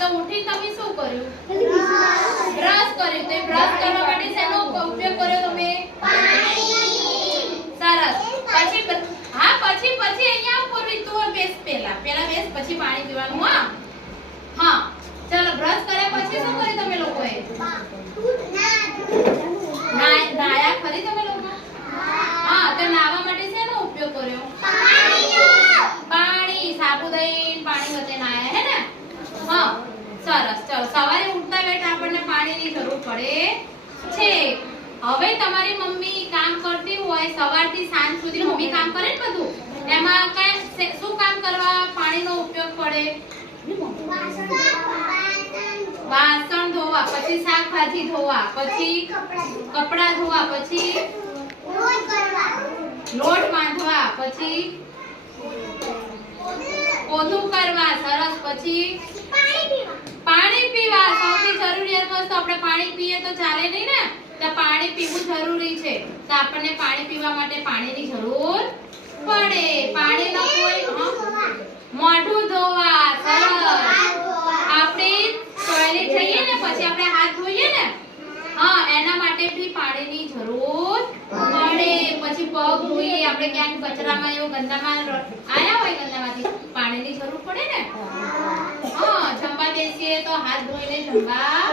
તો ઉઠી તમે શું કર્યું તો એ બ્રશ કરવા માટે શેનો ઉપયોગ કર્યો તમે સરસ પછી બ- હા પછી પછી અહીંયા પૂર્વી તું બેસ પહેલા પહેલા બેસ પછી પાણી પીવાનું હા હા ચાલો બ્રશ કર્યા પછી શું કર્યું તમે લોકોએ નાય- નાયા ખરી તમે લોકો હા તો નાવા માટે શેનો ઉપયોગ કર્યો પાણી સાબુ દઈને પાણી વચ્ચે નાયા હે ને હા સરસ ચલો સવારે ઉઠતા બેઠા આપણને પાણીની જરૂર પડે છે. હવે તમારી મમ્મી કામ કરતી હોય સવારથી સાંજ સુધી મમ્મી કામ કરે ને બધું? એમાં કઈ શું કામ કરવા પાણીનો ઉપયોગ પડે? વાસણ ધોવા પછી શાકભાજી ધોવા પછી કપડાં ધોવા પછી લોટ બાંધવા પછી પોતું કરવા સરસ પછી પાણી પીવા સૌથી જરૂરિયાત વસ્તુ આપણે પાણી પીએ તો ચાલે નહીં ને? તો પાણી પીવું જરૂરી છે. તો આપણને પાણી પીવા માટે પાણીની જરૂર પડે. પાણીનો કોઈ મોઢું ધોવા, સરસ. આપણે ટોયલેટ જઈએ ને, પછી આપણે હાથ ધોઈએ ને? હા, એના માટે બી પાણીની જરૂર પડે. પછી પગ ધોઈએ. આપણે ક્યાંક કચરામાં એવું ગંદામાં આયા હોય ગંદામાંથી, પાણીની જરૂર પડે ને? હા, જમવા બેસીએ તો હાથ ધોઈને જમવા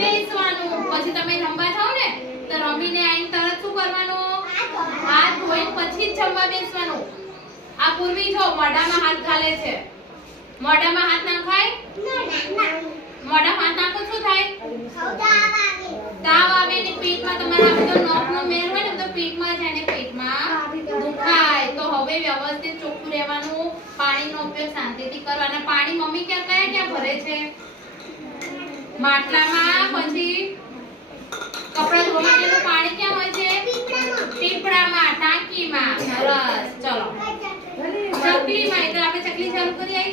બેસવાનું પછી તમે રમવા જાઓ ને તો રમીને આવીને તરત શું કરવાનું હાથ ધોઈને પછી જમવા બેસવાનું. આ પૂર્વી જો મોઢામાં હાથ ઘાલે છે. મોઢામાં હાથ નાખાય મોઢામાં હાથ નાખો શું થાય? તાવ આવે ને પેટમાં તમારા બધો નખનો મેર હોય ને બધો પેટમાં જાય ને પેટમાં દુખાય. તો હવે વ્યવસ્થિત ચોખ્ખું રહેવાનું, પાણીનો ઉપયોગ શાંતિથી કરવાનો પાણી મમ્મી ક્યાં, કયા, ક્યાં ભરે છે? માટલામાં, પછી કપડાં ધોવા માટેનું પાણી ક્યાં ટાંકીમાં સરસ. ચલો. ચકલીમાં. એટલે આપણે ચકલી ચાલુ કરી આવી